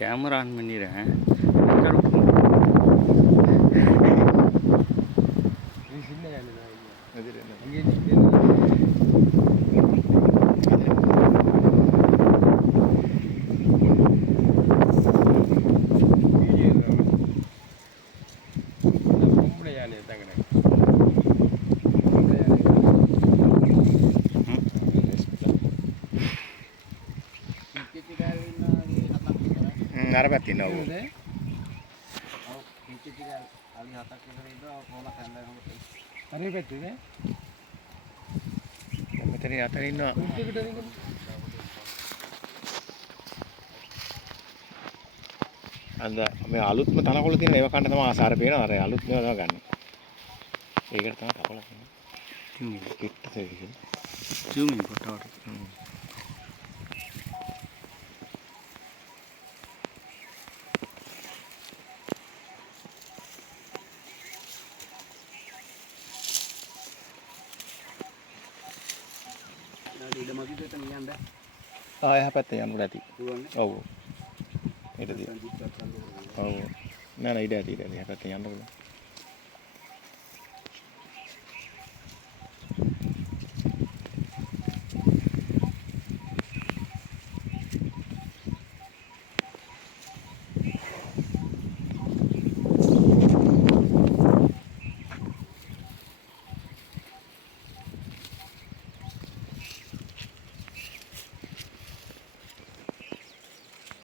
Camera on में नहीं रहा है करो අර පැත්තේ නෝ. අනේ පැත්තේ නේ. මෙතන යතන ඉන්නවා. අද මේ අලුත්ම තනකොළ තියෙන ඒව කන්න තමයි ආසාර පේනවා. අර අලුත් මේවා තමයි ගන්න. ඒකට තමයි තනකොළ කියන්නේ. පිටට තියෙන්නේ. zoom in photo එහා පැත්තේ යන්න ඇති. ඔව්. ඊටදී. ඔව්. නෑ නෑ ඉඩ ඇති ඉඩ ඇති. එහා පැත්තේ යන්න පුළුවන්.